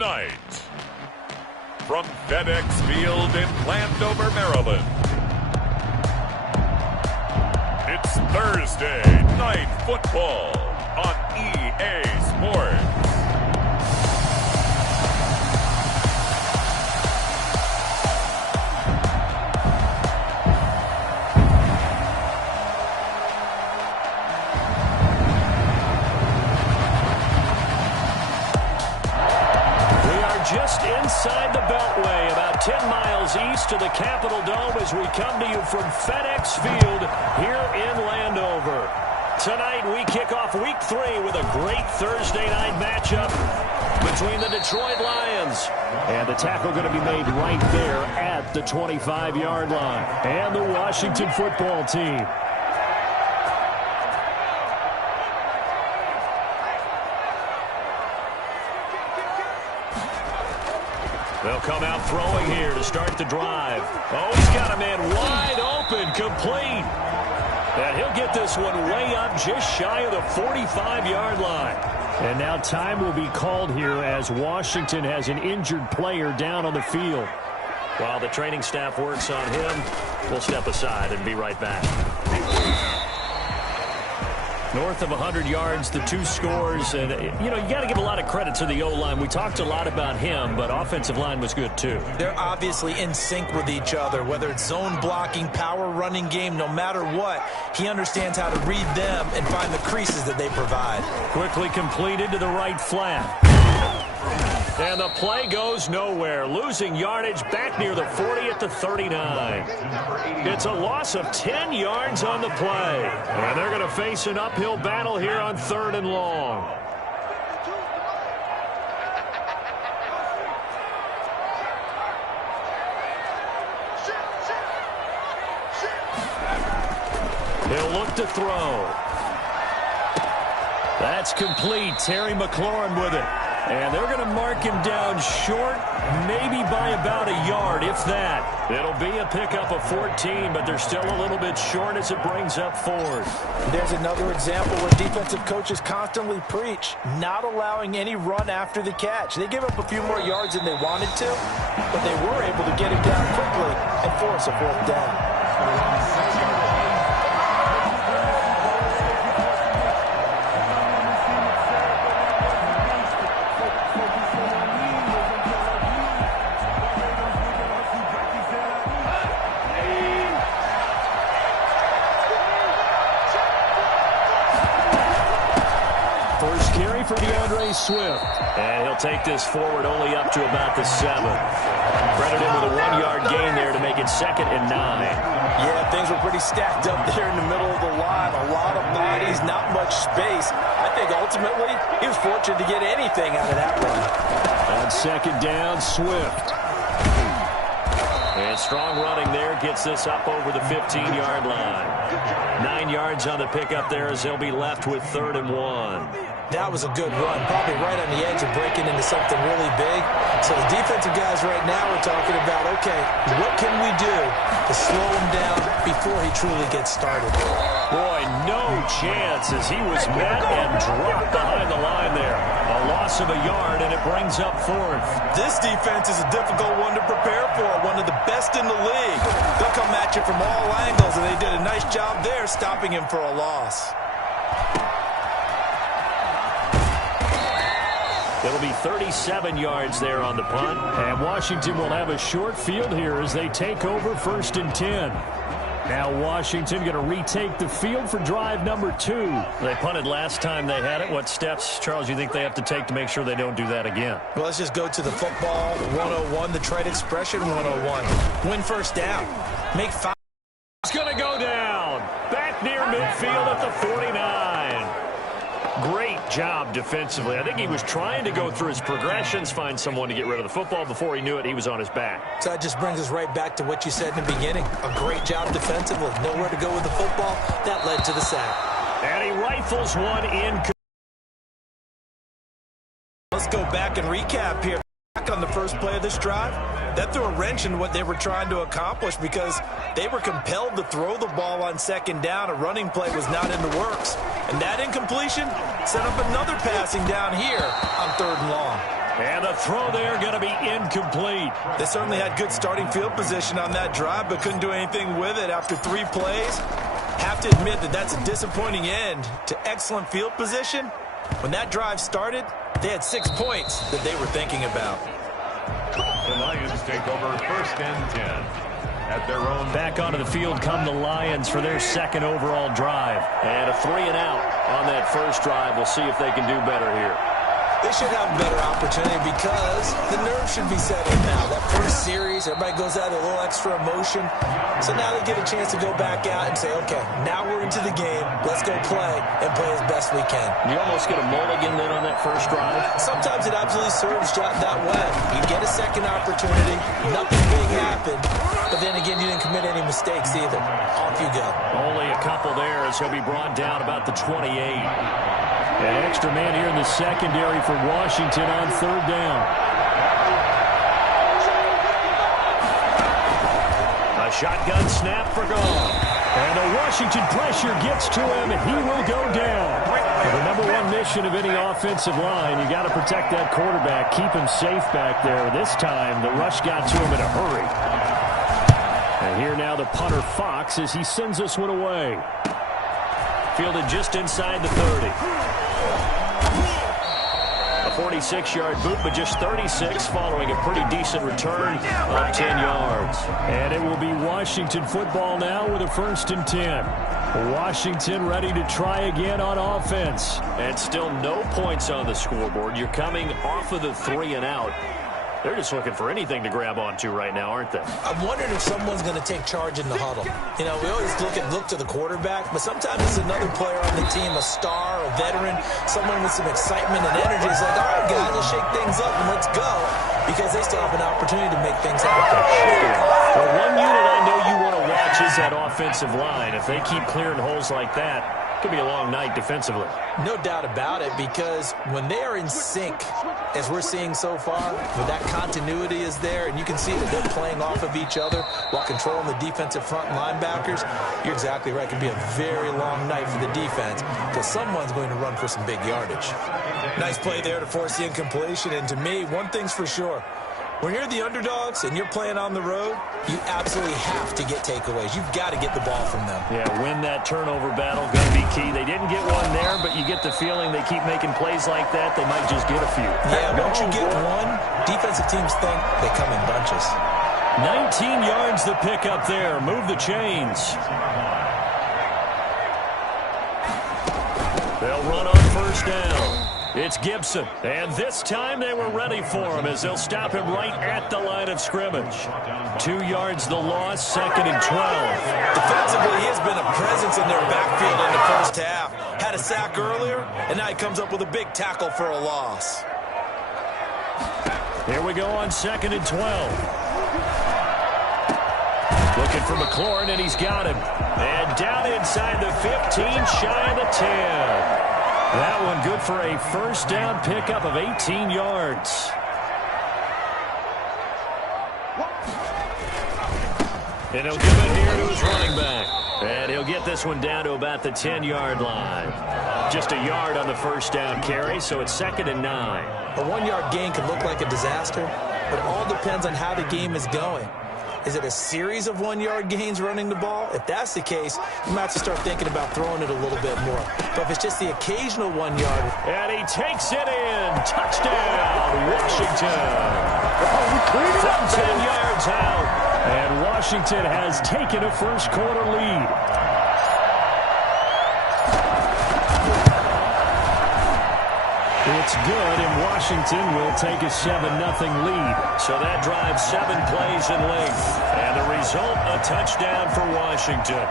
Tonight, from FedEx Field in Landover, Maryland, it's Thursday Night Football on EA Sports. Just inside the Beltway, about 10 miles east of the Capitol Dome as we come to you from FedEx Field here in Landover. Tonight we kick off Week 3 with a great Thursday night matchup between the Detroit Lions. And the tackle going to be made right there at the 25-yard line. And the Washington football team. They'll come out throwing here to start the drive. Oh, he's got a man wide open, complete. And he'll get this one way up just shy of the 45-yard line. And now time will be called here as Washington has an injured player down on the field. While the training staff works on him, we'll step aside and be right back. North of 100 yards, the two scores. And, you got to give a lot of credit to the O-line. We talked a lot about him, but offensive line was good, too. They're obviously in sync with each other, whether it's zone blocking, power running game, no matter what. He understands how to read them and find the creases that they provide. Quickly completed to the right flat. And the play goes nowhere, losing yardage back near the 40 at the 39. It's a loss of 10 yards on the play. And they're going to face an uphill battle here on 3rd and long. He'll look to throw. That's complete. Terry McLaurin with it. And they're going to mark him down short, maybe by about a yard, if that. It'll be a pickup of 14, but they're still a little bit short as it brings up 4th. There's another example where defensive coaches constantly preach, not allowing any run after the catch. They gave up a few more yards than they wanted to, but they were able to get him down quickly and force a 4th down. For DeAndre Swift. And he'll take this forward only up to about the 7. Credit him with a 1-yard gain there to make it 2nd and 9. Yeah, things were pretty stacked up there in the middle of the line. A lot of bodies, not much space. I think ultimately he was fortunate to get anything out of that run. On 2nd down, Swift. And strong running there gets this up over the 15-yard line. 9 yards on the pickup there as they'll be left with 3rd and 1. That was a good run, probably right on the edge of breaking into something really big. So the defensive guys right now are talking about, okay, what can we do to slow him down before he truly gets started? Boy, no chance as he was met and dropped behind the line there. A loss of a yard, and it brings up 4th. This defense is a difficult one to prepare for, one of the best in the league. They'll come at you from all angles, and they did a nice job there stopping him for a loss. It'll be 37 yards there on the punt. And Washington will have a short field here as they take over 1st and 10. Now Washington going to retake the field for drive number 2. They punted last time they had it. What steps, Charles, you think they have to take to make sure they don't do that again? Well, let's just go to the football 101, the trade expression 101. Win 1st down. Make 5. It's going to go down. Back near midfield at the 49. Great job defensively. I think he was trying to go through his progressions, find someone to get rid of the football. Before he knew it, he was on his back. So that just brings us right back to what you said in the beginning. A great job defensively. Nowhere to go with the football. That led to the sack. And he rifles one in. Let's go back and recap here. Back on the first play of this drive, that threw a wrench in what they were trying to accomplish because they were compelled to throw the ball on 2nd down. A running play was not in the works. And that incompletion set up another passing down here on 3rd and long. And the throw there going to be incomplete. They certainly had good starting field position on that drive, but couldn't do anything with it after 3 plays. Have to admit that that's a disappointing end to excellent field position. When that drive started, they had 6 points that they were thinking about. The Lions take over 1st and 10 at their own. Back onto the field come the Lions for their 2nd overall drive. And a 3 and out on that first drive. We'll see if they can do better here. They should have a better opportunity because the nerves should be settled now. That first series, everybody goes out a little extra emotion. So now they get a chance to go back out and say, okay, now we're into the game. Let's go play and play as best we can. You almost get a mulligan then on that first drive. Sometimes it absolutely serves that way. You get a second opportunity. Nothing big happened. But then again, you didn't commit any mistakes either. Off you go. Only a couple there as he'll be brought down about the 28. An extra man here in the secondary for Washington on 3rd down. A shotgun snap for gone. And the Washington pressure gets to him, and he will go down. The number one mission of any offensive line, you got to protect that quarterback, keep him safe back there. This time, the rush got to him in a hurry. And here now the punter Fox as he sends this one away. Fielded just inside the 30. A 46-yard boot, but just 36 following a pretty decent return of 10 yards. And it will be Washington football now with a 1st and 10. Washington ready to try again on offense. And still no points on the scoreboard. You're coming off of the 3 and out. They're just looking for anything to grab onto right now, aren't they? I'm wondering if someone's going to take charge in the huddle. You know, we always look to the quarterback, but sometimes it's another player on the team, a star, a veteran, someone with some excitement and energy. It's like, all right, guys, let's shake things up and let's go, because they still have an opportunity to make things happen. Well, one unit I know you want to watch is that offensive line. If they keep clearing holes like that, it could be a long night defensively. No doubt about it, because when they are in sync, as we're seeing so far, when that continuity is there and you can see that they're playing off of each other while controlling the defensive front linebackers, you're exactly right. It can be a very long night for the defense because someone's going to run for some big yardage. Nice play there to force the incompletion, and to me, one thing's for sure. When you're the underdogs and you're playing on the road, you absolutely have to get takeaways. You've got to get the ball from them. Yeah, win that turnover battle, going to be key. They didn't get one there, but you get the feeling they keep making plays like that, they might just get a few. Yeah, once you get one, defensive teams think they come in bunches. 19 yards to pick up there. Move the chains. They'll run on 1st down. It's Gibson, and this time they were ready for him as they'll stop him right at the line of scrimmage. 2 yards the loss, 2nd and 12. Defensively, he has been a presence in their backfield in the first half. Had a sack earlier, and now he comes up with a big tackle for a loss. Here we go on 2nd and 12. Looking for McLaurin, and he's got him. And down inside the 15, shy of the 10. That one good for a 1st down pickup of 18 yards. And he'll give it here to his running back. And he'll get this one down to about the 10-yard line. Just a yard on the 1st down carry, so it's 2nd and 9. A 1-yard gain could look like a disaster, but it all depends on how the game is going. Is it a series of 1-yard gains running the ball? If that's the case, you might have to start thinking about throwing it a little bit more. But if it's just the occasional 1-yard. And he takes it in. Touchdown, Washington. From 10 yards out. And Washington has taken a first-quarter lead. It's good, and Washington will take a 7-0 lead. So that drives 7 plays in length. And the result, a touchdown for Washington.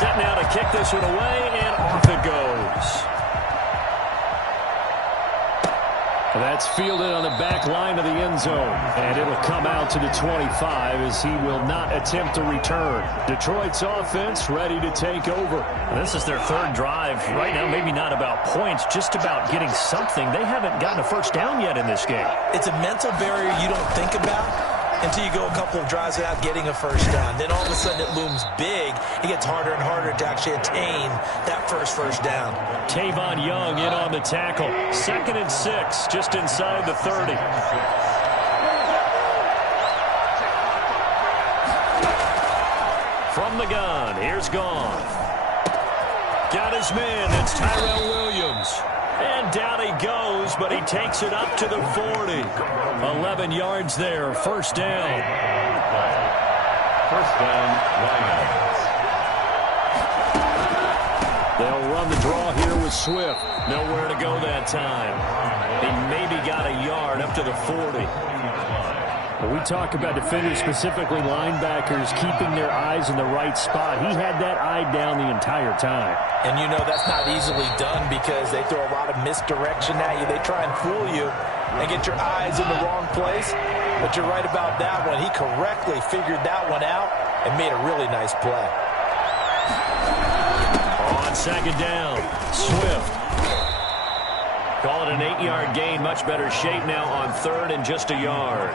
Set now to kick this one away, and off it goes. That's fielded on the back line of the end zone. And it'll come out to the 25 as he will not attempt to return. Detroit's offense ready to take over. And this is their 3rd drive. Right now, maybe not about points, just about getting something. They haven't gotten a 1st down yet in this game. It's a mental barrier you don't think about until you go a couple of drives without getting a first down. Then all of a sudden it looms big. It gets harder and harder to actually attain that first down. Tavon Young in on the tackle. 2nd and 6, just inside the 30. From the gun, here's Goff. Got his man, it's Tyrell Williams. And down he goes, but he takes it up to the 40. 11 yards there, first down. First down, Lions. They'll run the draw here with Swift. Nowhere to go that time. He maybe got a yard up to the 40. When we talk about defenders, specifically linebackers, keeping their eyes in the right spot, he had that eye down the entire time. And you know that's not easily done because they throw a lot of misdirection at you. They try and fool you and get your eyes in the wrong place. But you're right about that one. He correctly figured that one out and made a really nice play. On 2nd down, Swift. Call it an 8-yard gain. Much better shape now on 3rd and just a yard.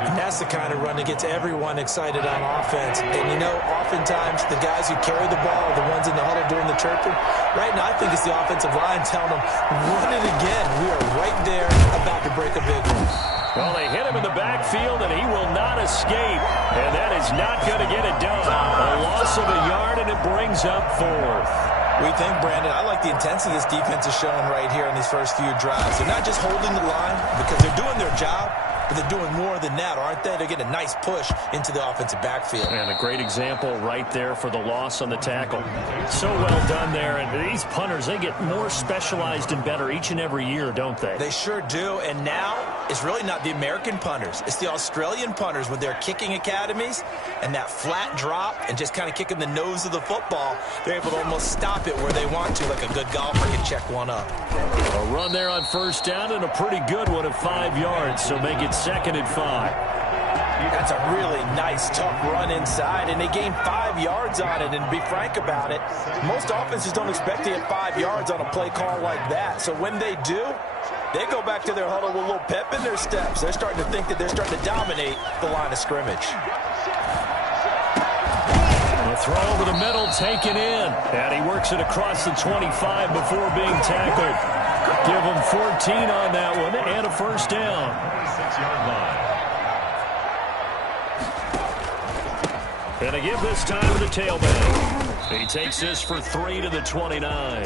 And that's the kind of run that gets everyone excited on offense. And, you know, oftentimes the guys who carry the ball are the ones in the huddle doing the chirping. Right now, I think it's the offensive line telling them, run it again. We are right there about to break a big one. Well, they hit him in the backfield, and he will not escape. And that is not going to get it done. A loss of a yard, and it brings up 4th. We think, Brandon, I like the intensity this defense is showing right here in these first few drives. They're not just holding the line because they're doing their job, but they're doing more than that, aren't they? They're getting a nice push into the offensive backfield. And a great example right there for the loss on the tackle. So well done there. And these punters, they get more specialized and better each and every year, don't they? They sure do. And now it's really not the American punters. It's the Australian punters with their kicking academies and that flat drop and just kind of kicking the nose of the football. They're able to almost stop it where they want to, like a good golfer can check one up. A run there on 1st down and a pretty good one at 5 yards, so make it 2nd and 5. That's a really nice, tough run inside, and they gained 5 yards on it. And to be frank about it, most offenses don't expect to get 5 yards on a play call like that. So when they do, they go back to their huddle with a little pep in their steps. They're starting to think that they're starting to dominate the line of scrimmage. A throw over the middle, taken in. And he works it across the 25 before being tackled. Give him 14 on that one and a first down. 6-yard line. And a give this time to the tailback. He takes this for 3 to the 29.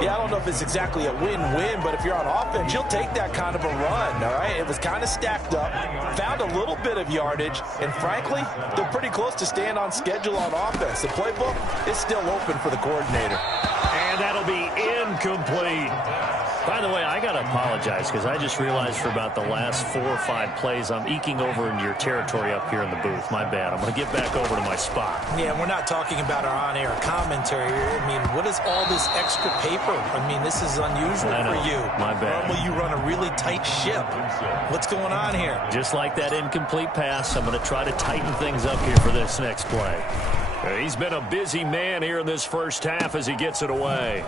Yeah, I don't know if it's exactly a win-win, but if you're on offense, you'll take that kind of a run, all right? It was kind of stacked up, found a little bit of yardage, and frankly, they're pretty close to staying on schedule on offense. The playbook is still open for the coordinator. And that'll be incomplete. By the way, I got to apologize because I just realized for about the last 4 or 5 plays, I'm eking over into your territory up here in the booth. My bad. I'm going to get back over to my spot. Yeah, we're not talking about our on-air commentary here. I mean, what is all this extra paper? I mean, this is unusual for you. My bad. Normally, you run a really tight ship. What's going on here? Just like that incomplete pass, I'm going to try to tighten things up here for this next play. He's been a busy man here in this first half as he gets it away.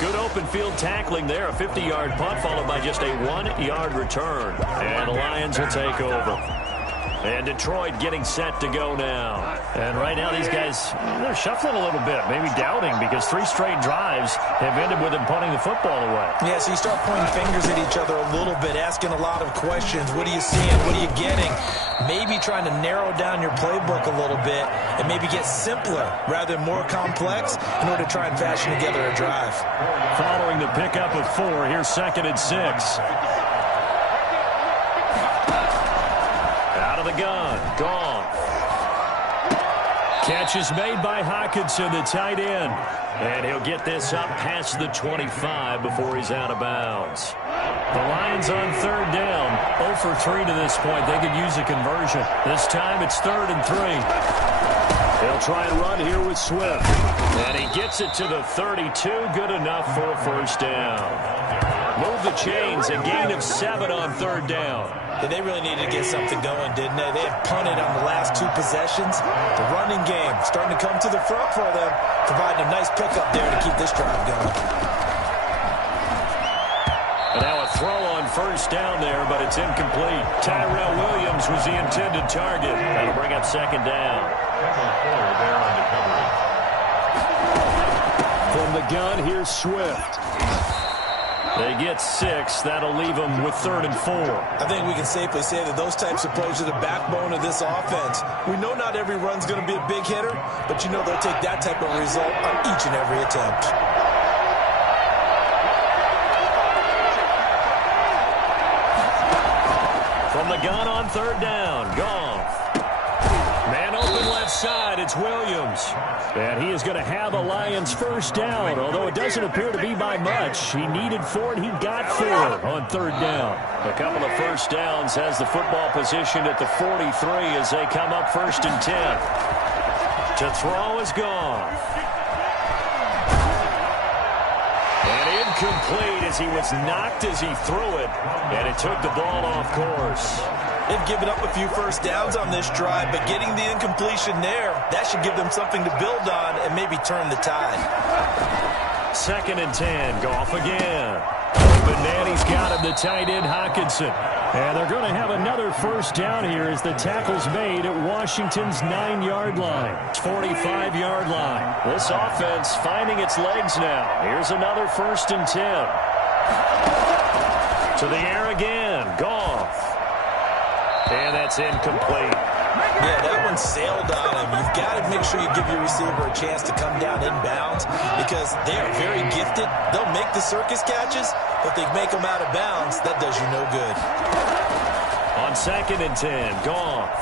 Good open field tackling there. A 50-yard punt followed by just a 1-yard return. And the Lions will take over. And Detroit getting set to go now. And right now these guys, they're shuffling a little bit, maybe doubting because 3 straight drives have ended with them punting the football away. Yeah, so you start pointing fingers at each other a little bit, asking a lot of questions. What are you seeing? What are you getting? Maybe trying to narrow down your playbook a little bit and maybe get simpler rather than more complex in order to try and fashion together a drive. Following the pickup of 4, here's 2nd and 6. Out of the gun, Goff. Catch is made by Hockenson, the tight end. And he'll get this up past the 25 before he's out of bounds. The Lions on 3rd down. 0 for 3 to this point. They could use a conversion. This time it's 3rd and 3. They'll try and run here with Swift. And he gets it to the 32. Good enough for a first down. Move the chains. A gain of 7 on 3rd down. Yeah, they really needed to get something going, didn't they? They had punted on the last 2 possessions. The running game starting to come to the front for them, providing a nice pickup there to keep this drive going. And now a throw on first down there, but it's incomplete. Tyrell Williams was the intended target. That'll bring up second down. There on the coverage. From the gun, here's Swift. They get 6. That'll leave them with 3rd and 4. I think we can safely say that those types of plays are the backbone of this offense. We know not every run's going to be a big hitter, but you know they'll take that type of result on each and every attempt. From the gun on 3rd down, Goff. Man open left side, it's Williams. And he is going to have a Lions first down, although it doesn't appear to be by much. He needed 4, and he got 4 on 3rd down. A couple of first downs has the football positioned at the 43 as they come up 1st and 10. To throw is Goff. And incomplete as he was knocked as he threw it, and it took the ball off course. They've given up a few first downs on this drive, but getting the incompletion there, that should give them something to build on and maybe turn the tide. 2nd and 10, Goff again. But Manny's got him, the tight end Hockenson. And they're going to have another first down here as the tackle's made at Washington's 9-yard line. 45-yard line. This offense finding its legs now. Here's another 1st and 10. To the air again, Goff. And that's incomplete. Yeah, that one sailed on him. You've got to make sure you give your receiver a chance to come down inbounds because they are very gifted. They'll make the circus catches, but they make them out of bounds. That does you no good. On 2nd and 10, Goff.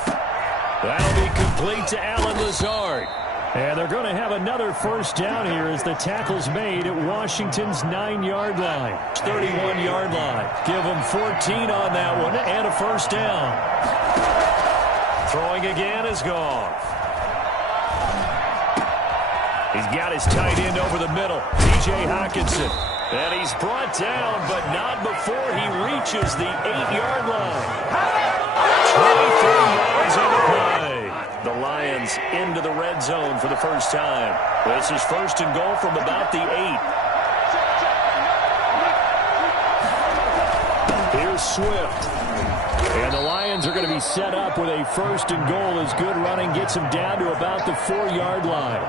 That'll be complete to Allen Lazard. And they're going to have another first down here as the tackle's made at Washington's 9-yard line. 31-yard line. Give them 14 on that one and a first down. Throwing again is Goff. He's got his tight end over the middle, T.J. Hockenson. And he's brought down, but not before he reaches the 8-yard line. 23 yards on the play. The Lions into the red zone for the first time. This is 1st and goal from about the 8. Here's Swift. And the Lions are going to be set up with a 1st and goal as good running gets them down to about the 4-yard line.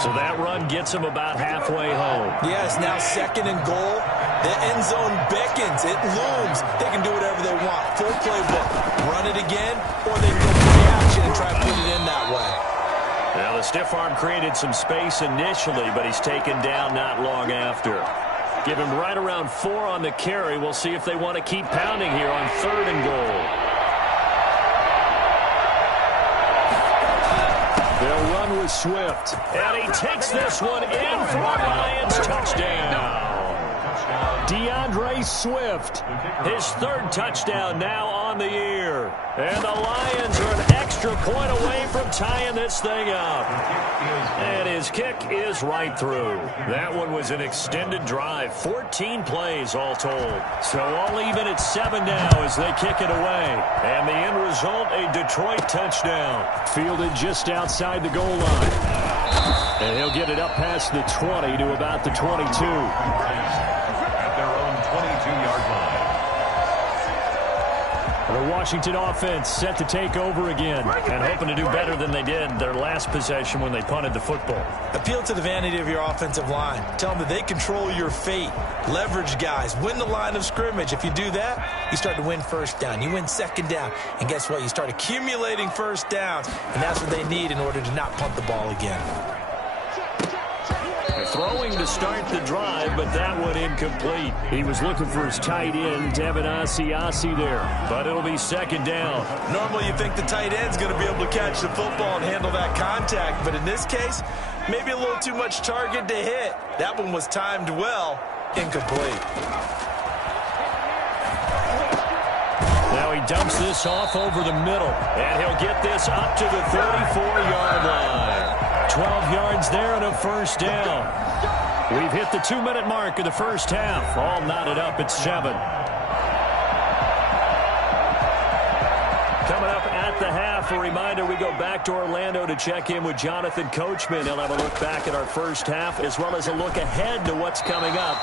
So that run gets them about halfway home. Yeah, it's now 2nd and goal. The end zone beckons. It looms. They can do whatever they want. Full playbook. Run it again, or they can go play action and try to put it in that way. Now, the stiff arm created some space initially, but he's taken down not long after. Give him right around 4 on the carry. We'll see if they want to keep pounding here on 3rd and goal. They'll run with Swift. And he takes this one in for a Lions touchdown. DeAndre Swift, his 3rd touchdown now on the year. And the Lions are an extra point away from tying this thing up. And his kick is right through. That one was an extended drive, 14 plays all told. So all even at 7 now as they kick it away. And the end result, a Detroit touchdown. Fielded just outside the goal line. And he'll get it up past the 20 to about the 22. 22-yard line. The Washington offense set to take over again and hoping to do better than they did their last possession when they punted the football. Appeal to the vanity of your offensive line. Tell them that they control your fate. Leverage guys. Win the line of scrimmage. If you do that, you start to win first down. You win 2nd down. And guess what? You start accumulating first downs. And that's what they need in order to not punt the ball again. Throwing to start the drive, but that one incomplete. He was looking for his tight end, Devin Asiasi there, but it'll be 2nd down. Normally you think the tight end's going to be able to catch the football and handle that contact, but in this case, maybe a little too much target to hit. That one was timed well, incomplete. Now he dumps this off over the middle, and he'll get this up to the 34-yard line. 12 yards there and a first down. We've hit the 2-minute mark of the first half. All knotted up at 7. Coming up at at the half. A reminder, we go back to Orlando to check in with Jonathan Coachman. He'll have a look back at our first half as well as a look ahead to what's coming up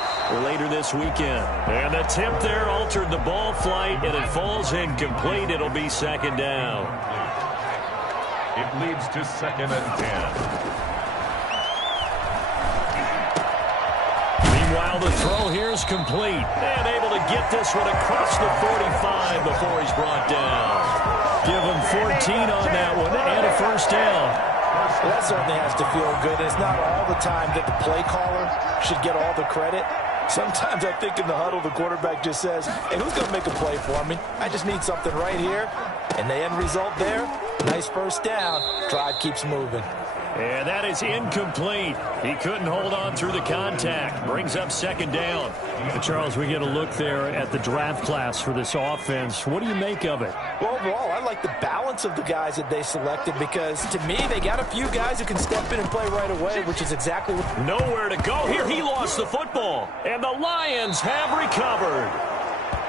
later this weekend. And the tip there altered the ball flight, and it falls incomplete. It'll be second down. It leads to 2nd and 10. Meanwhile, the throw here is complete. And able to get this one across the 45 before he's brought down. Give him 14 on that one and a first down. Well, that certainly has to feel good. It's not all the time that the play caller should get all the credit. Sometimes I think in the huddle, the quarterback just says, hey, who's going to make a play for me? I just need something right here. And the end result there, nice first down. Drive keeps moving. And that is incomplete. He couldn't hold on through the contact. Brings up second down. Charles, we get a look there at the draft class for this offense. What do you make of it? Well, overall, I like the balance of the guys that they selected because, to me, they got a few guys who can step in and play right away, which is exactly what... Nowhere to go here. He lost the football. And the Lions have recovered.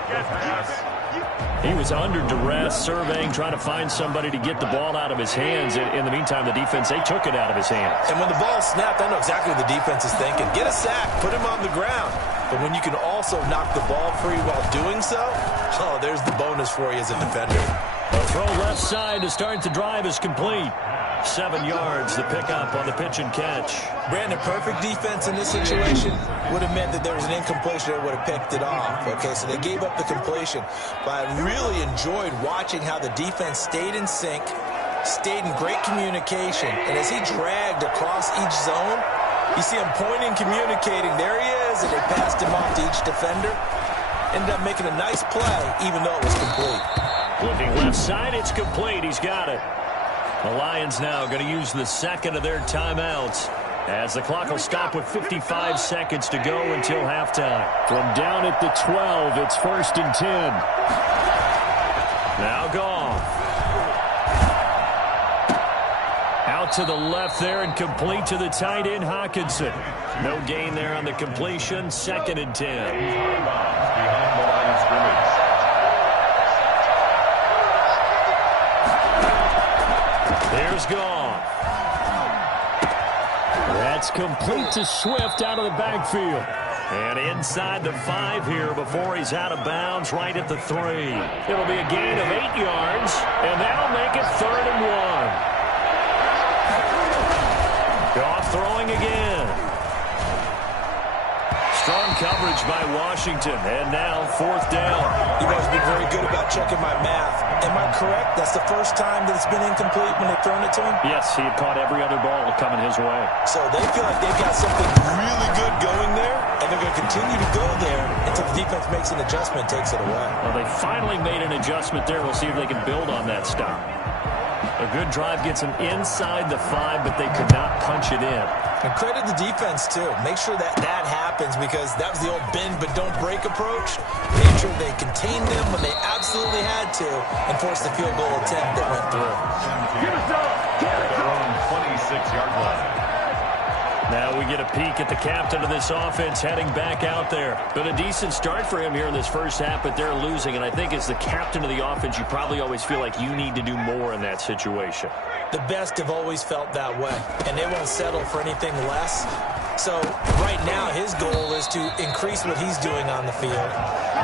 Get pass. He was under duress, surveying, trying to find somebody to get the ball out of his hands. In the meantime, the defense, they took it out of his hands. And when the ball snapped, I know exactly what the defense is thinking. Get a sack, put him on the ground. But when you can also knock the ball free while doing so, oh, there's the bonus for you as a defender. A throw left side to start the drive is complete. 7 yards, the pickup on the pitch and catch. Brandon, perfect defense in this situation would have meant that there was an incompletion that would have picked it off. Okay, so they gave up the completion. But I really enjoyed watching how the defense stayed in sync, stayed in great communication. And as he dragged across each zone, you see him pointing, communicating. There he is, and they passed him off to each defender. Ended up making a nice play, even though it was complete. Looking left side, it's complete. He's got it. The Lions now going to use the second of their timeouts as the clock will stop with 55 seconds to go until halftime. From down at the 12, it's 1st and 10. Now Goff. Out to the left there and complete to the tight end, Hawkinson. No gain there on the completion. 2nd and 10. Behind the line of scrimmage. There's Goff. That's complete to Swift out of the backfield. And inside the 5 here before he's out of bounds right at the 3. It'll be a gain of 8 yards, and that'll make it 3rd and 1. Goff throwing again. Strong coverage by Washington, and now 4th down. You guys have been very good about checking my math. Am I correct? That's the first time that it's been incomplete when they've thrown it to him? Yes, he had caught every other ball coming his way. So they feel like they've got something really good going there, and they're going to continue to go there until the defense makes an adjustment and takes it away. Well, they finally made an adjustment there. We'll see if they can build on that stop. A good drive gets them inside the 5, but they could not punch it in. And credit the defense, too. Make sure that that happens because that was the old bend but don't break approach. Made sure they contained them when they absolutely had to and forced the field goal attempt that went through. Their own 26-yard line. Now we get a peek at the captain of this offense heading back out there. Been a decent start for him here in this first half, but they're losing. And I think as the captain of the offense, you probably always feel like you need to do more in that situation. The best have always felt that way, and they won't settle for anything less. So right now his goal is to increase what he's doing on the field,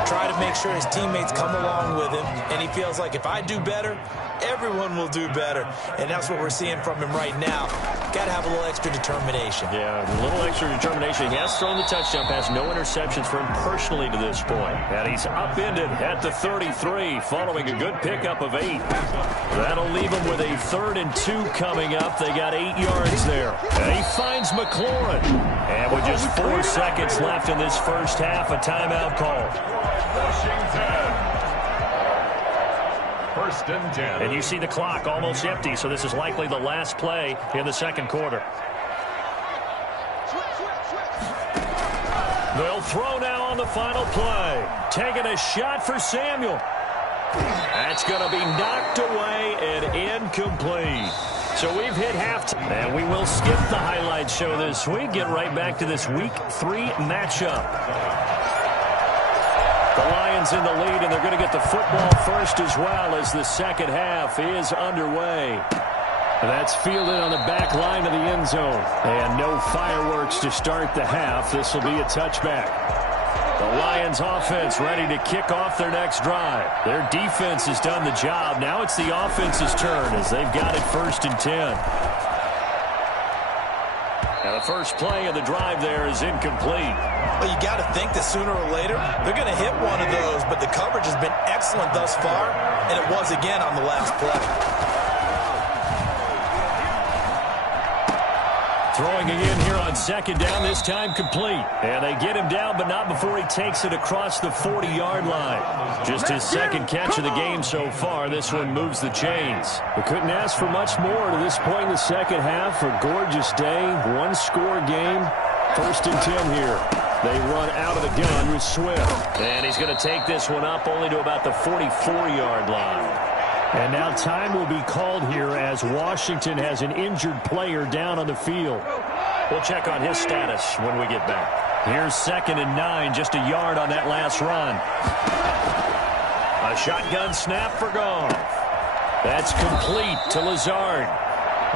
try to make sure his teammates come along with him, and he feels like if I do better, everyone will do better. And that's what we're seeing from him right now. Got to have a little extra determination. Yeah, a little extra determination. He has thrown the touchdown pass, no interceptions for him personally to this point. And he's upended at the 33 following a good pickup of 8. That'll leave him with a 3rd and 2 coming up. They got 8 yards there. And he finds McLaurin. And with just 4 seconds left in this first half, a timeout call. Washington. 1st and 10. And you see the clock almost empty, so this is likely the last play in the second quarter. They'll throw now on the final play. Taking a shot for Samuel. That's going to be knocked away and incomplete. So we've hit halftime, and we will skip the highlight show this week. Get right back to this Week 3 matchup. The Lions in the lead, and they're going to get the football first as well as the second half is underway. That's fielded on the back line of the end zone. And no fireworks to start the half. This will be a touchback. The Lions offense ready to kick off their next drive. Their defense has done the job. Now it's the offense's turn as they've got it 1st and 10. Now the first play of the drive there is incomplete. Well, you got to think that sooner or later they're going to hit one of those, but the coverage has been excellent thus far, and it was again on the last play. Throwing again here on 2nd down, this time complete. And they get him down, but not before he takes it across the 40-yard line. Just his 2nd catch of the game so far. This one moves the chains. We couldn't ask for much more to this point in the second half. A gorgeous day, one-score game. 1st and 10 here. They run out of the gun with Swift. And he's going to take this one up only to about the 44-yard line. And now time will be called here as Washington has an injured player down on the field. We'll check on his status when we get back. Here's 2nd and 9, just a yard on that last run. A shotgun snap for Goff. That's complete to Lazard.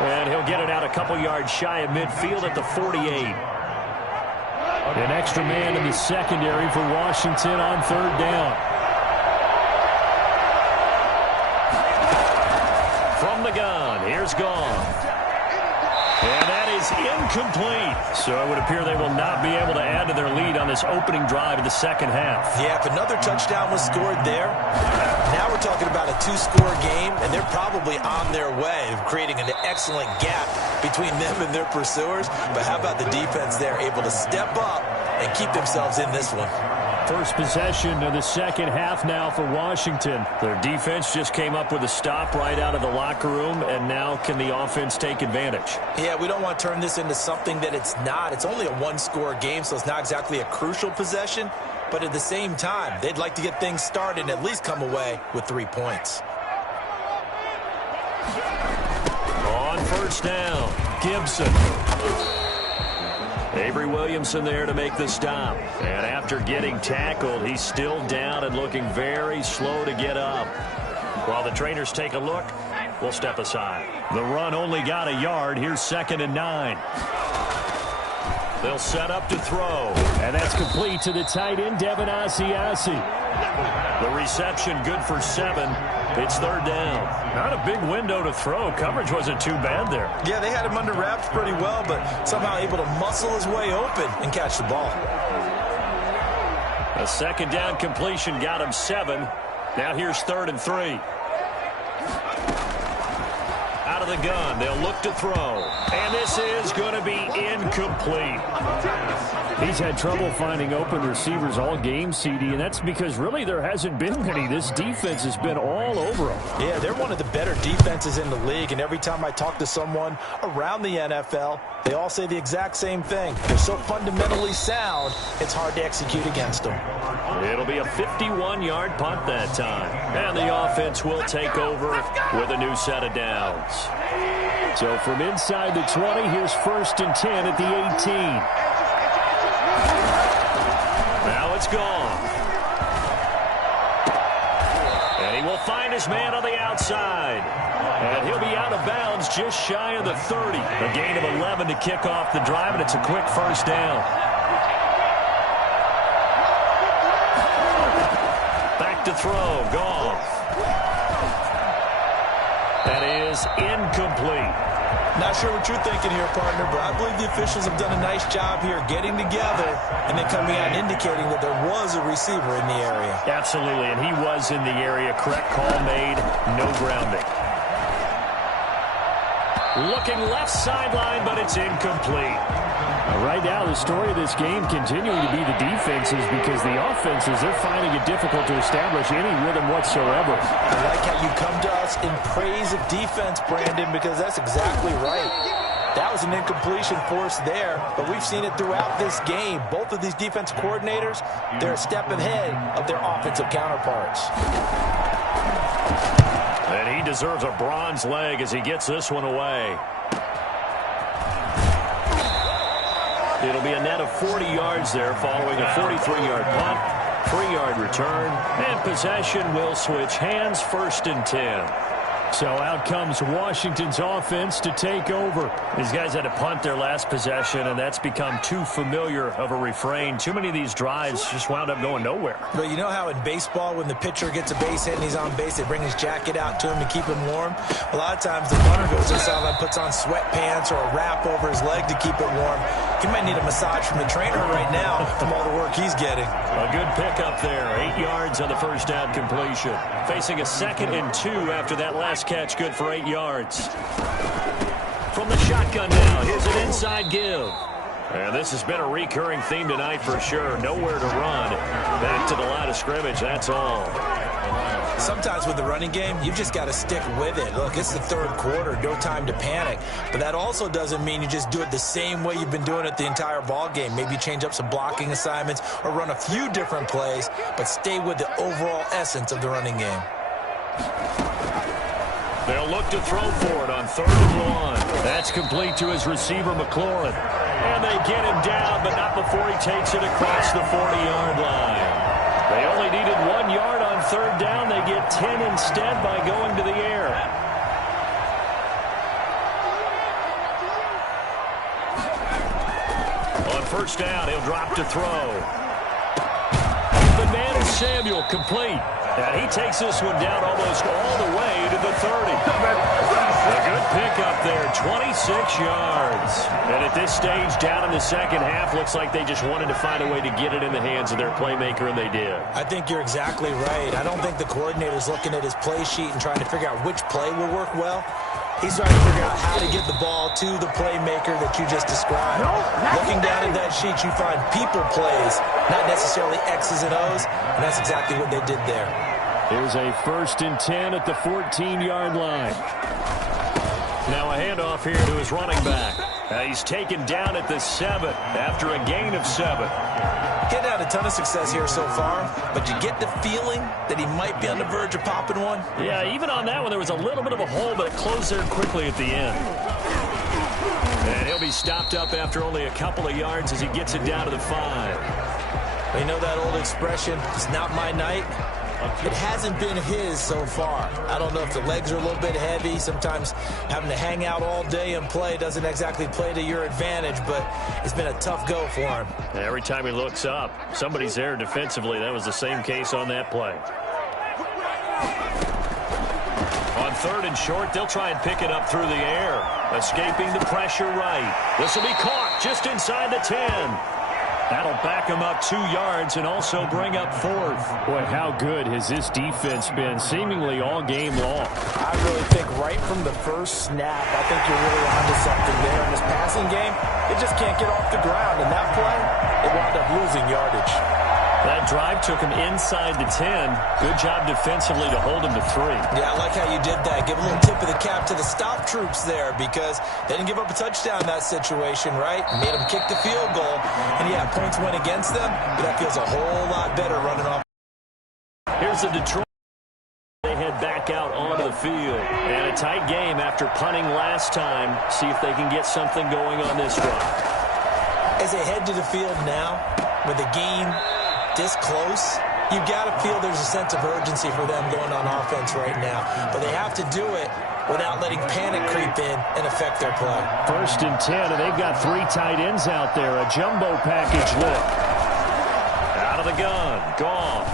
And he'll get it out a couple yards shy of midfield at the 48. An extra man in the secondary for Washington on 3rd down. From the gun, here's Goff. And that is incomplete. So it would appear they will not be able to add to their lead on this opening drive of the second half. Yeah, if another touchdown was scored there, now we're talking about a 2-score game, and they're probably on their way of creating an excellent gap between them and their pursuers. But how about the defense there, able to step up and keep themselves in this one? First possession of the second half now for Washington. Their defense just came up with a stop right out of the locker room, and now can the offense take advantage? Yeah, we don't want to turn this into something that it's not. It's only a 1-score game, so it's not exactly a crucial possession. But at the same time, they'd like to get things started and at least come away with 3 points. On 1st down, Gibson. Avery Williamson there to make the stop. And after getting tackled, he's still down and looking very slow to get up. While the trainers take a look, we'll step aside. The run only got a yard. Here's 2nd and 9. They'll set up to throw. And that's complete to the tight end, Devin Asiasi. The reception good for 7. It's 3rd down. Not a big window to throw. Coverage wasn't too bad there. Yeah, they had him under wraps pretty well, but somehow able to muscle his way open and catch the ball. A 2nd down completion got him 7. Now here's 3rd and 3. Out of the gun, they'll look to throw. And this is going to be incomplete. He's had trouble finding open receivers all game, CD, and that's because really there hasn't been many. This defense has been all over him. Yeah, they're one of the better defenses in the league, and every time I talk to someone around the NFL, they all say the exact same thing. They're so fundamentally sound, it's hard to execute against them. It'll be a 51-yard punt that time. And the offense will take over with a new set of downs. So from inside the 20, here's 1st and 10 at the 18. Now it's gone. And he will find his man on the outside. And he'll be out of bounds just shy of the 30. A gain of 11 to kick off the drive, and it's a quick 1st down. Back to throw. Goff. That is incomplete. Not sure what you're thinking here, partner, but I believe the officials have done a nice job here getting together and then coming out indicating that there was a receiver in the area. Absolutely, and he was in the area. Correct call made. No grounding. Looking left sideline, but it's incomplete. Right now, the story of this game continuing to be the defenses because the offenses, they're finding it difficult to establish any rhythm whatsoever. I like how you come to us in praise of defense, Brandon, because that's exactly right. That was an incompletion forced there, but we've seen it throughout this game. Both of these defense coordinators, they're a step ahead of their offensive counterparts. And he deserves a bronze leg as he gets this one away. It'll be a net of 40 yards there following a 43-yard punt. 3-yard return, and possession will switch hands, 1st and 10. So out comes Washington's offense to take over. These guys had to punt their last possession, and that's become too familiar of a refrain. Too many of these drives just wound up going nowhere. But you know how in baseball, when the pitcher gets a base hit and he's on base, they bring his jacket out to him to keep him warm? A lot of times the punter goes inside and puts on sweatpants or a wrap over his leg to keep it warm. He might need a massage from the trainer right now from all the work he's getting. A good pickup there. 8 yards on the first down completion. Facing a 2nd and 2 after that last catch, good for 8 yards. From the shotgun now, here's an inside give. And this has been a recurring theme tonight for sure. Nowhere to run. Back to the line of scrimmage, that's all. Sometimes with the running game, you've just got to stick with it. Look, it's the 3rd quarter, no time to panic. But that also doesn't mean you just do it the same way you've been doing it the entire ball game. Maybe change up some blocking assignments or run a few different plays, but stay with the overall essence of the running game. They'll look to throw for it on 3rd and 1. That's complete to his receiver, McLaurin. And they get him down, but not before he takes it across the 40-yard line. They only needed 1 yard on 3rd down. They get 10 instead by going to the air. On 1st down, he'll drop to throw. The man is Samuel, complete. And he takes this one down almost all the way to the 30. A good pickup there, 26 yards. And at this stage, down in the second half, looks like they just wanted to find a way to get it in the hands of their playmaker, and they did. I think you're exactly right. I don't think the coordinator's looking at his play sheet and trying to figure out which play will work well. He's trying to figure out how to get the ball to the playmaker that you just described. Looking down at that sheet, you find people plays, not necessarily X's and O's, and that's exactly what they did there. Here's a 1st and 10 at the 14-yard line. Now a handoff here to his running back. He's taken down at the 7 after a gain of 7. Getting had a ton of success here so far, but you get the feeling that he might be on the verge of popping one. Yeah, even on that one, there was a little bit of a hole, but it closed there quickly at the end. And he'll be stopped up after only a couple of yards as he gets it down to the 5. You know that old expression, it's not my night? It hasn't been his so far. I don't know if the legs are a little bit heavy. Sometimes having to hang out all day and play doesn't exactly play to your advantage, but it's been a tough go for him. Every time he looks up, somebody's there defensively. That was the same case on that play. On 3rd and short, they'll try and pick it up through the air. Escaping the pressure right. This will be caught just inside the 10. That'll back him up 2 yards and also bring up 4th. Boy, how good has this defense been seemingly all game long? I really think right from the first snap, I think you're really onto something there. In this passing game, it just can't get off the ground. And that play, it wound up losing yardage. That drive took him inside the 10. Good job defensively to hold him to 3. Yeah, I like how you did that. Give a little tip of the cap to the stop troops there because they didn't give up a touchdown in that situation, right? Made them kick the field goal. And, yeah, points went against them, but that feels a whole lot better running off. Here's the Detroit. They head back out onto the field. And a tight game after punting last time. See if they can get something going on this drive. As they head to the field now with the game this close, you got to feel there's a sense of urgency for them going on offense right now. But they have to do it without letting panic creep in and affect their play. 1st and 10, and they've got 3 tight ends out there. A jumbo package look. Out of the gun. Goff.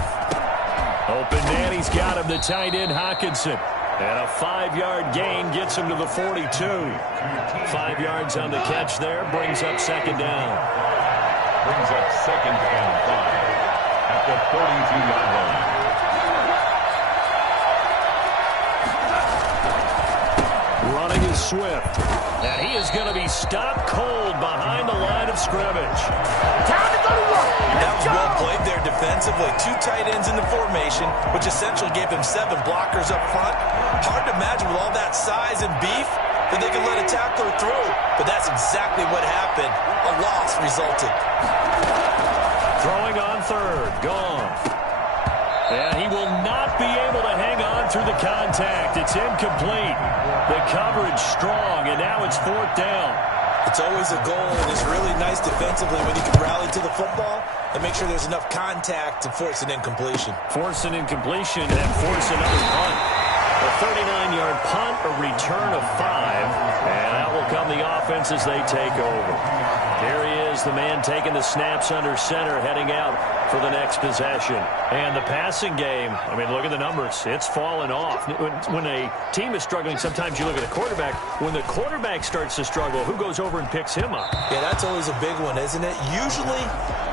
Open man, he's got him, the tight end Hockenson. And a 5-yard gain gets him to the 42. 5 yards on the catch there, brings up 2nd down. Brings up 2nd and 5 at the 42-yard line. Running is Swift. And he is going to be stopped cold behind the line of scrimmage. That was well played there defensively. 2 tight ends in the formation, which essentially gave them 7 blockers up front. Hard to imagine with all that size and beef that they could let a tackler through. But that's exactly what happened. A loss resulted. Throwing on 3rd. Goff. And he will not be able to hang on through the contact. It's incomplete. The coverage strong, and now it's 4th down. It's always a goal, and it's really nice defensively when you can rally to the football and make sure there's enough contact to force an incompletion. Force an incompletion and force another punt. A 39-yard punt, a return of 5, and out will come the offense as they take over. Here he is, the man taking the snaps under center, heading out for the next possession. And the passing game, I mean, look at the numbers. It's fallen off. When a team is struggling, sometimes you look at the quarterback. When the quarterback starts to struggle, who goes over and picks him up? Yeah, that's always a big one, isn't it? Usually,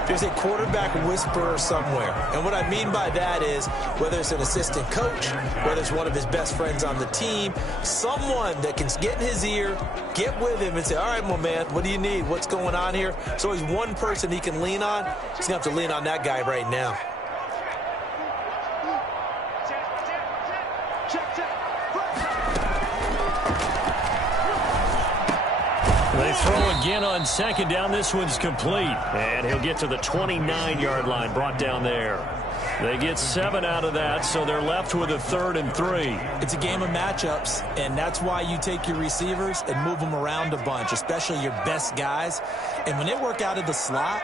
there's a quarterback whisperer somewhere. And what I mean by that is, whether it's an assistant coach, whether it's one of his best friends on the team, someone that can get in his ear, get with him and say, all right, my man, what do you need? What's going on here? So he's one person he can lean on. He's going to have to lean on that guy right now. They throw again on second down. This one's complete. And he'll get to the 29-yard line, brought down there. They get 7 out of that, so they're left with a 3rd and 3. It's a game of matchups, and that's why you take your receivers and move them around a bunch, especially your best guys. And when they work out of the slot,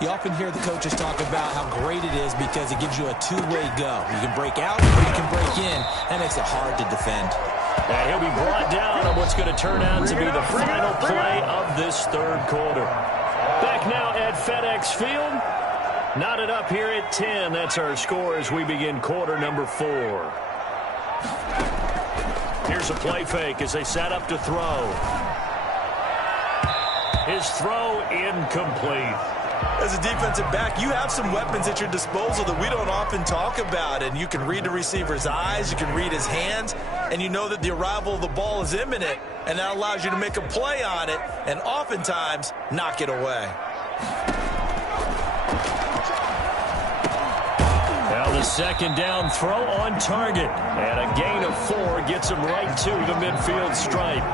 you often hear the coaches talk about how great it is because it gives you a two-way go. You can break out or you can break in. That makes it hard to defend. And he'll be brought down on what's going to turn out to be the final play of this 3rd quarter. Back now at FedEx Field. Knotted up here at 10. That's our score as we begin quarter number 4. Here's a play fake as they set up to throw. His throw incomplete. As a defensive back, you have some weapons at your disposal that we don't often talk about. And you can read the receiver's eyes, you can read his hands, and you know that the arrival of the ball is imminent. And that allows you to make a play on it and oftentimes knock it away. Now the second down throw on target. And a gain of 4 gets him right to the midfield stripe.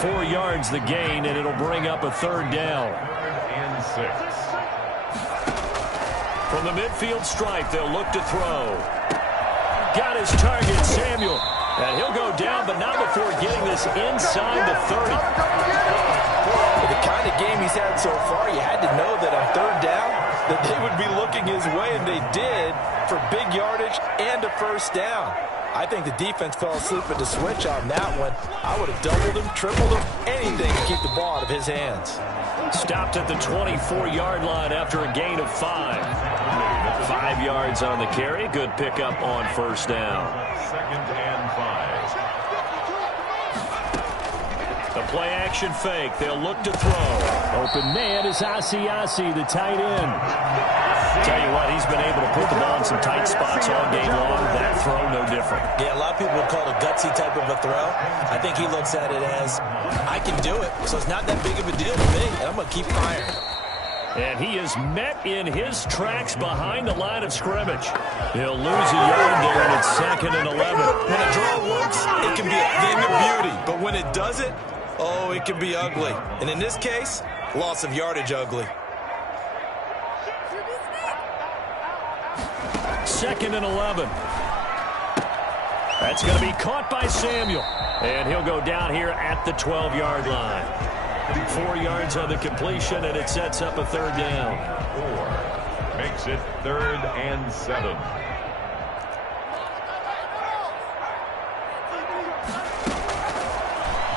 4 yards the gain, and it'll bring up a 3rd down. 3rd and 6. From the midfield stripe, they'll look to throw. Got his target, Samuel. And he'll go down, but not before getting this inside the 30. With the kind of game he's had so far, you had to know that on 3rd down, that they would be looking his way, and they did, for big yardage and a 1st down. I think the defense fell asleep at the switch on that one. I would have doubled him, tripled him, anything to keep the ball out of his hands. Stopped at the 24-yard line after a gain of 5. 5 yards on the carry. Good pickup on 1st down. 2nd and 5. The play action fake. They'll look to throw. Open man is Asiasi, the tight end. Tell you what, he's been able to put the ball in some tight spots all game long. That throw, no different. Yeah, a lot of people would call it a gutsy type of a throw. I think he looks at it as, I can do it, so it's not that big of a deal to me, and I'm going to keep firing. And he is met in his tracks behind the line of scrimmage. He'll lose a yard there, and it's 2nd and 11. When a draw works, it can be a thing of beauty. But when it doesn't, oh, it can be ugly. And in this case, loss of yardage ugly. 2nd and 11. That's going to be caught by Samuel. And he'll go down here at the 12-yard line. 4 yards on the completion, and it sets up a 3rd down. 4 makes it 3rd and 7.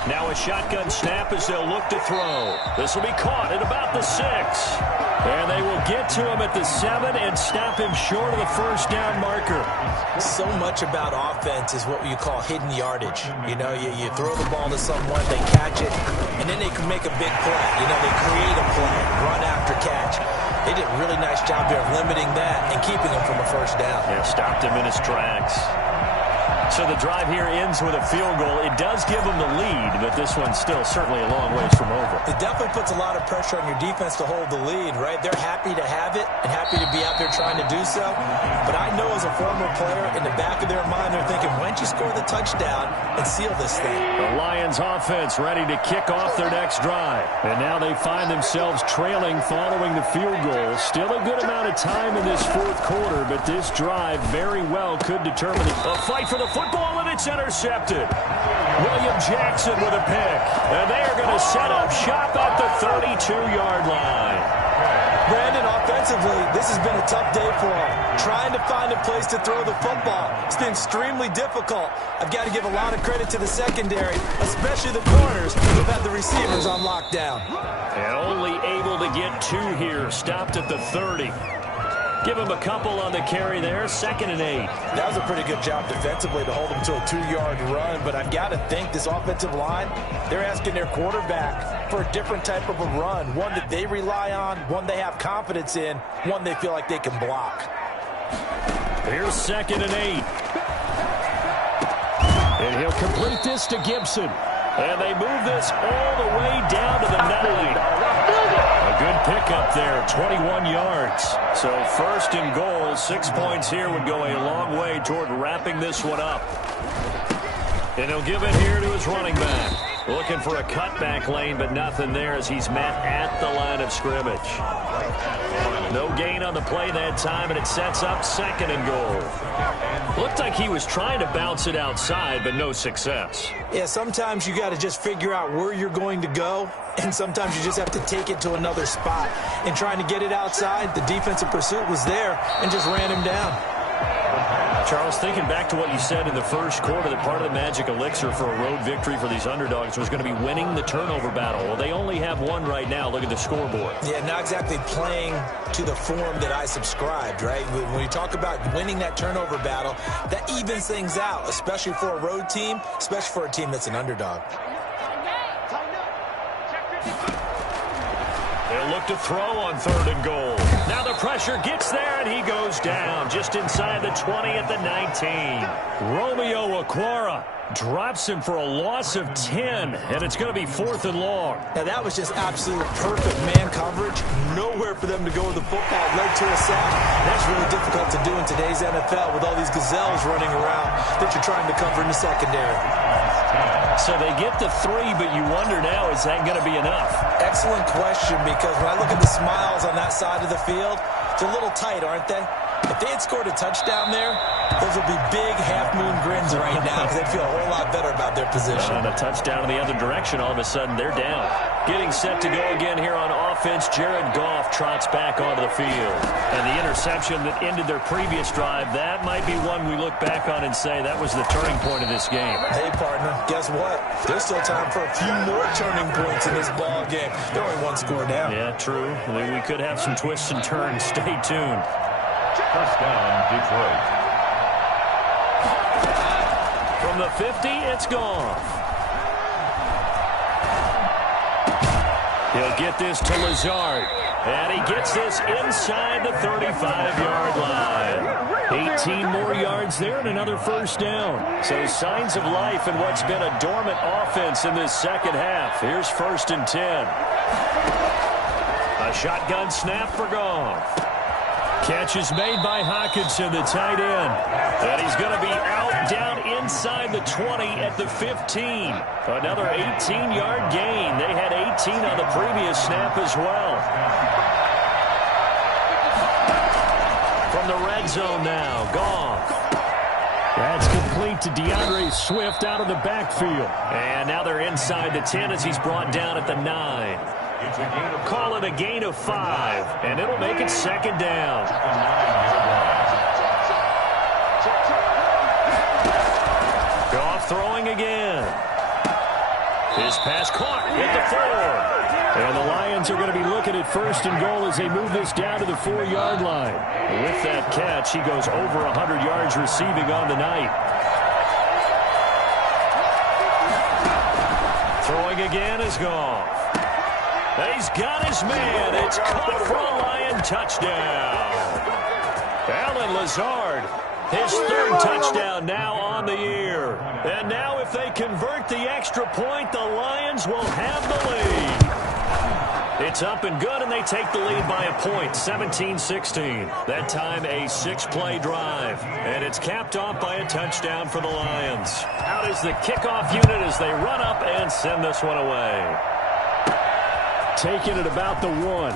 Now a shotgun snap as they'll look to throw. This will be caught at about the 6. And they will get to him at the 7 and stop him short of the 1st down marker. So much about offense is what you call hidden yardage. You know, you throw the ball to someone, they catch it, and then they can make a big play. You know, they create a play, run after catch. They did a really nice job there of limiting that and keeping him from a 1st down. Yeah, stopped him in his tracks. So the drive here ends with a field goal. It does give them the lead, but this one's still certainly a long ways from over. It definitely puts a lot of pressure on your defense to hold the lead, right? They're happy to have it and happy to be out there trying to do so. But I know as a former player, in the back of their mind, they're thinking, why don't you score the touchdown and seal this thing? The Lions offense ready to kick off their next drive. And now they find themselves trailing following the field goal. Still a good amount of time in this 4th quarter, but this drive very well could determine it. A fight for the football, and it's intercepted. William Jackson with a pick. And they are going to set up shop at the 32-yard line. Brandon, offensively, this has been a tough day for him. Trying to find a place to throw the football. It's been extremely difficult. I've got to give a lot of credit to the secondary, especially the corners who've had the receivers on lockdown. And only able to get 2 here. Stopped at the 30. Give him a couple on the carry there. 2nd and 8. That was a pretty good job defensively to hold him to a 2-yard run, but I've got to think this offensive line, they're asking their quarterback for a different type of a run, one that they rely on, one they have confidence in, one they feel like they can block. Here's 2nd and 8. And he'll complete this to Gibson. And they move this all the way down to the 9. A good pickup there, 21 yards. So 1st and goal, 6 points here would go a long way toward wrapping this one up. And he'll give it here to his running back. Looking for a cutback lane, but nothing there as he's met at the line of scrimmage. No gain on the play that time, and it sets up 2nd and goal. Looked like he was trying to bounce it outside, but no success. Yeah, sometimes you got to just figure out where you're going to go, and sometimes you just have to take it to another spot. And trying to get it outside, the defensive pursuit was there and just ran him down. Charles, thinking back to what you said in the first quarter, that part of the magic elixir for a road victory for these underdogs was going to be winning the turnover battle. Well, they only have one right now. Look at the scoreboard. Yeah, not exactly playing to the form that I subscribed, right? When you talk about winning that turnover battle, that evens things out, especially for a road team, especially for a team that's an underdog. They'll look to throw on 3rd and goal. Now the pressure gets there, and he goes down just inside the 20 at the 19. Romeo Okwara drops him for a loss of 10, and it's going to be 4th and long. Now that was just absolute perfect man coverage. Nowhere for them to go with the football. Led to a sack. That's really difficult to do in today's NFL with all these gazelles running around that you're trying to cover in the secondary. So they get the 3, but you wonder now, is that going to be enough? Excellent question, because when I look at the smiles on that side of the field, it's a little tight, aren't they? If they had scored a touchdown there, those would be big half-moon grins right now because they'd feel a whole lot better about their position. And a touchdown in the other direction, all of a sudden they're down. Getting set to go again here on offense, Jared Goff trots back onto the field. And the interception that ended their previous drive, that might be one we look back on and say that was the turning point of this game. Hey, partner, guess what? There's still time for a few more turning points in this ball game. They're only 1 score down. Yeah, true. We could have some twists and turns. Stay tuned. First down, Detroit. From the 50, it's Goff. He'll get this to Lazard. And he gets this inside the 35-yard line. 18 more yards there and another first down. So signs of life in what's been a dormant offense in this second half. Here's 1st and 10. A shotgun snap for Goff. Catch is made by Hockenson, the tight end. And he's going to be out down inside the 20 at the 15. Another 18-yard gain. They had 18 on the previous snap as well. From the red zone now, Goff. That's complete to DeAndre Swift out of the backfield. And now they're inside the 10 as he's brought down at the 9. Call it a gain of 5, and it'll make it 2nd down. Goff throwing again. His pass caught at the 4. And the Lions are going to be looking at 1st and goal as they move this down to the 4-yard line. With that catch, he goes over 100 yards receiving on the night. Throwing again is Goff. He's got his man. It's caught for a Lion touchdown. Allen Lazard, his 3rd touchdown now on the year. And now if they convert the extra point, the Lions will have the lead. It's up and good, and they take the lead by a point, 17-16. That time a 6-play drive, and it's capped off by a touchdown for the Lions. Out is the kickoff unit as they run up and send this one away. Taking it about the 1.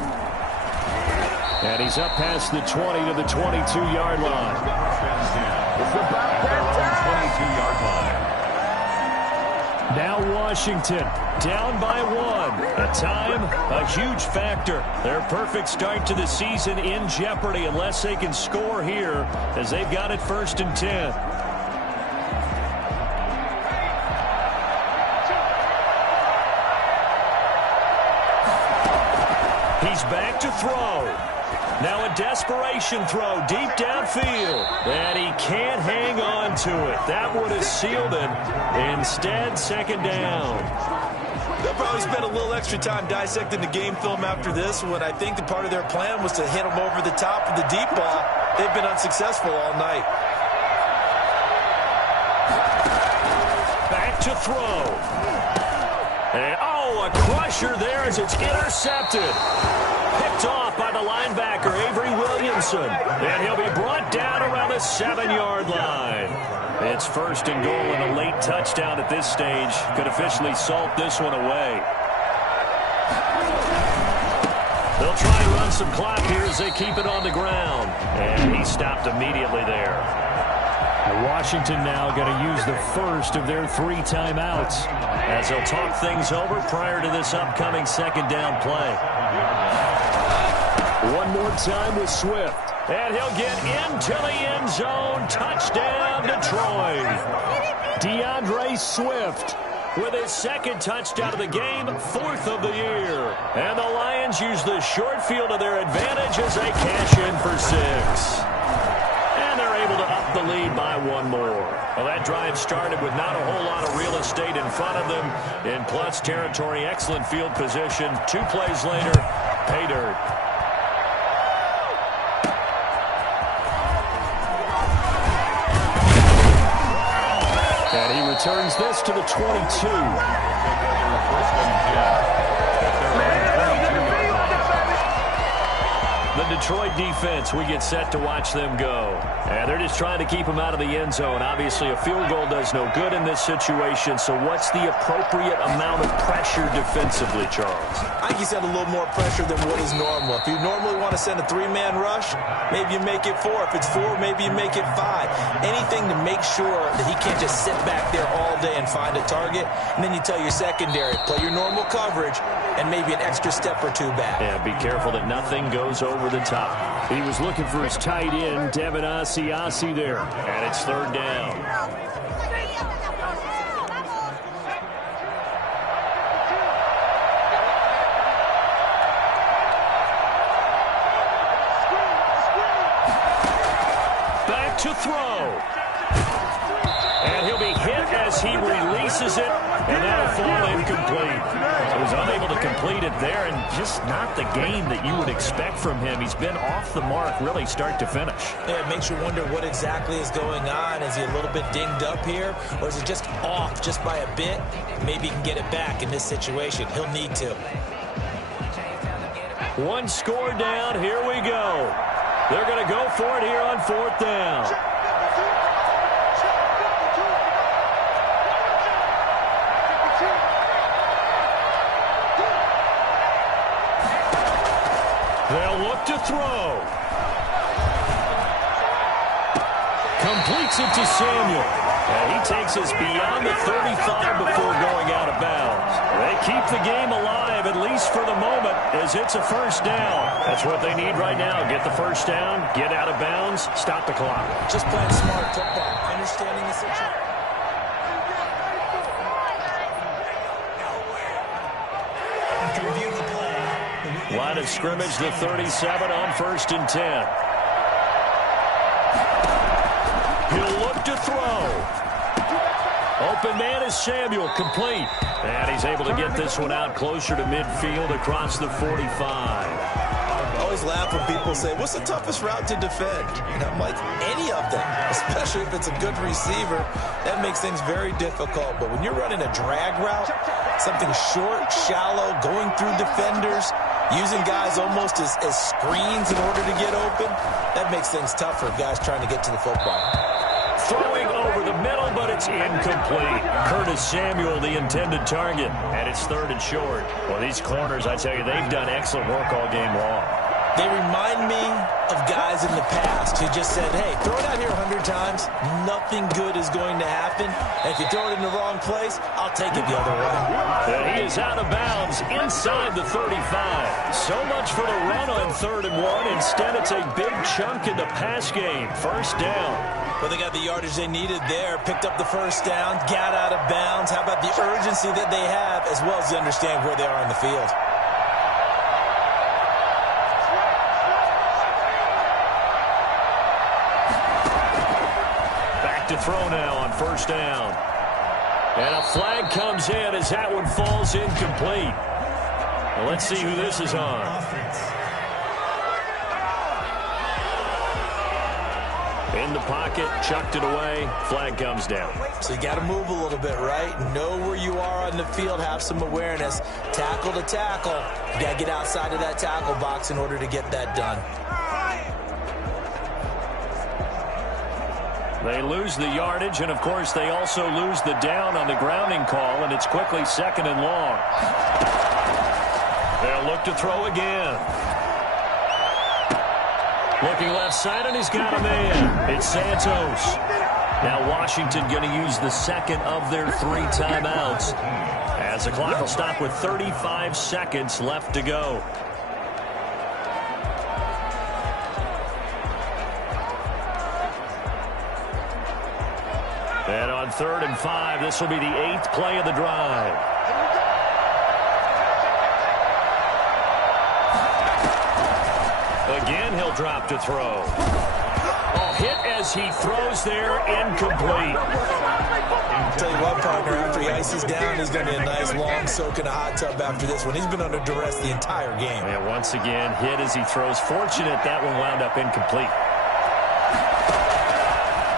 And he's up past the 20 to the 22-yard line. It's about that time. 22-yard line. Now Washington down by 1. At time, a huge factor. Their perfect start to the season in jeopardy unless they can score here as they've got it 1st and 10. He's back to throw. Now a desperation throw deep downfield. And he can't hang on to it. That would have sealed it. Instead, 2nd down. They'll probably spend a little extra time dissecting the game film after this when I think the part of their plan was to hit them over the top of the deep ball. They've been unsuccessful all night. Back to throw. And, a crusher there as it's intercepted. Picked off by the linebacker, Avery Williamson. And he'll be brought down around the 7-yard line. It's 1st and goal, and a late touchdown at this stage could officially salt this one away. They'll try and run some clock here as they keep it on the ground. And he stopped immediately there. Washington now going to use the first of their 3 timeouts as they'll talk things over prior to this upcoming 2nd down play. One more time with Swift. And he'll get into the end zone. Touchdown, Detroit. DeAndre Swift with his 2nd touchdown of the game, 4th of the year. And the Lions use the short field to their advantage as they cash in for 6. And they're able to up the lead by 1 more. Well, that drive started with not a whole lot of real estate in front of them. In plus territory, excellent field position. 2 plays later, pay dirt. And he returns this to the 22. The Detroit defense, we get set to watch them go. And they're just trying to keep them out of the end zone. Obviously, a field goal does no good in this situation. So what's the appropriate amount of pressure defensively, Charles? I think he's had a little more pressure than what is normal. If you normally want to send a 3-man rush, maybe you make it 4. If it's 4, maybe you make it 5. Anything to make sure that he can't just sit back there all day and find a target. And then you tell your secondary, play your normal coverage and maybe an extra step or 2 back. Yeah, be careful that nothing goes over the top. He was looking for his tight end, Devin Asiasi there. And it's 3rd down. Back to throw. And he'll be hit as he releases it, and that'll fall incomplete. He was unable to complete it there, and just not the game that you would expect from him. He's been off the mark really start to finish. Yeah, it makes you wonder what exactly is going on. Is he a little bit dinged up here, or is it just off just by a bit? Maybe he can get it back in this situation. He'll need to. 1 score down. Here we go. They're going to go for it here on 4th down. They'll look to throw. Completes it to Samuel. And he takes us beyond the 35 before going out of bounds. They keep the game alive, at least for the moment, as it's a 1st down. That's what they need right now. Get the 1st down, get out of bounds, stop the clock. Just playing smart football, understanding the situation. Line of scrimmage, the 37 on 1st and 10. He'll look to throw. Open man is Samuel, complete. And he's able to get this one out closer to midfield across the 45. I always laugh when people say, what's the toughest route to defend? And I'm like, any of them, especially if it's a good receiver. That makes things very difficult. But when you're running a drag route, something short, shallow, going through defenders, using guys almost as screens in order to get open, that makes things tough for guys trying to get to the football. Throwing over the middle, but it's incomplete. Curtis Samuel, the intended target, and it's 3rd and short. Well, these corners, I tell you, they've done excellent work all game long. They remind me of guys in the past who just said, hey, throw it out here 100 times. Nothing good is going to happen. And if you throw it in the wrong place, I'll take it the other way. And he is out of bounds inside the 35. So much for the run on 3rd and 1. Instead, it's a big chunk in the pass game. First down. Well, they got the yardage they needed there, picked up the first down, got out of bounds. How about the urgency that they have, as well as they understand where they are in the field? Back to throw now on first down. And a flag comes in as that one falls incomplete. Well, let's see who this is on. In the pocket, chucked it away, flag comes down. So you got to move a little bit, right? Know where you are on the field, have some awareness. Tackle to tackle. You got to get outside of that tackle box in order to get that done. They lose the yardage, and of course they also lose the down on the grounding call, and it's quickly 2nd and long. They'll look to throw again. Looking left side, and he's got a man. It's Santos. Now Washington going to use the second of their 3 timeouts, as the clock will stop with 35 seconds left to go. And on 3rd and 5, this will be the 8th play of the drive. Again, he'll drop to throw. Oh, hit as he throws there, incomplete. I'll tell you what, partner, after he ices down, he's going to be a nice long soak in a hot tub after this one. He's been under duress the entire game. And once again, hit as he throws. Fortunate that one wound up incomplete.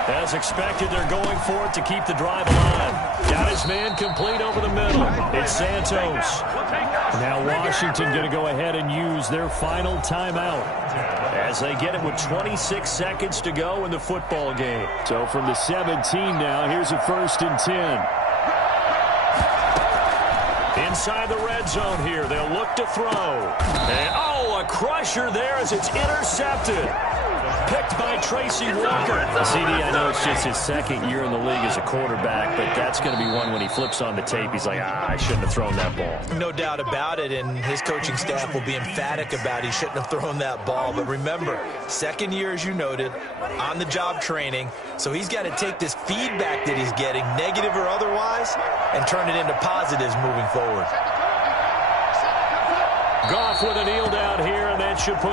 As expected, they're going for it to keep the drive alive. Got his man complete over the middle. It's Santos. Now Washington going to go ahead and use their final timeout as they get it with 26 seconds to go in the football game. So from the 17 now, here's a 1st and 10. Inside the red zone here, they'll look to throw. And, oh, a crusher there as it's intercepted. Picked by Tracy Walker. CD, I know it's just his 2nd year in the league as a quarterback, but that's going to be one when he flips on the tape. He's like, I shouldn't have thrown that ball. No doubt about it, and his coaching staff will be emphatic about he shouldn't have thrown that ball. But remember, 2nd year, as you noted, on-the-job training, so he's got to take this feedback that he's getting, negative or otherwise, and turn it into positives moving forward. Goff with a kneel down here, and that should put